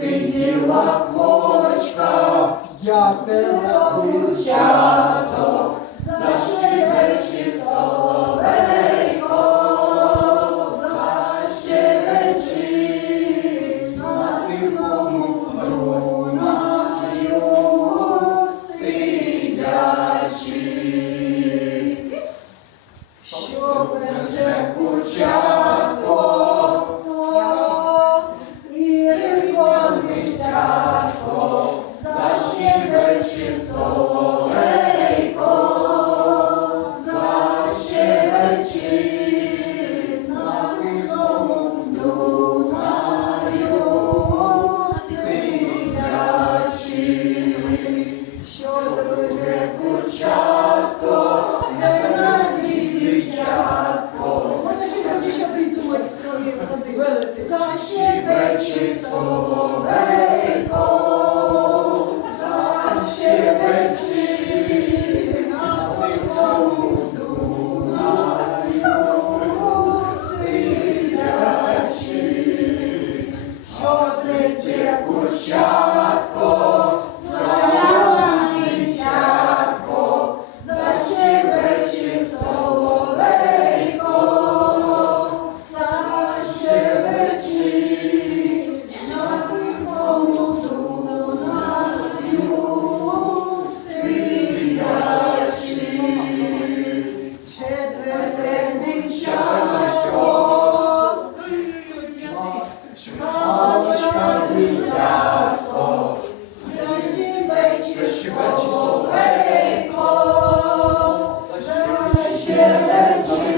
Сиділа квочка, я тебе дівчаток. Перше Защебечі соловейко,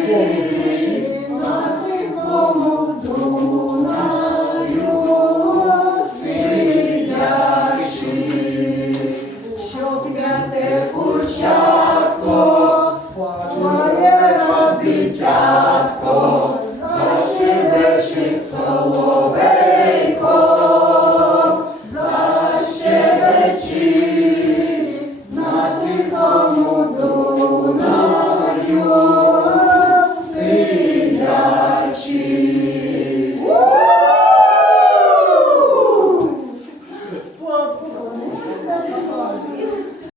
защебече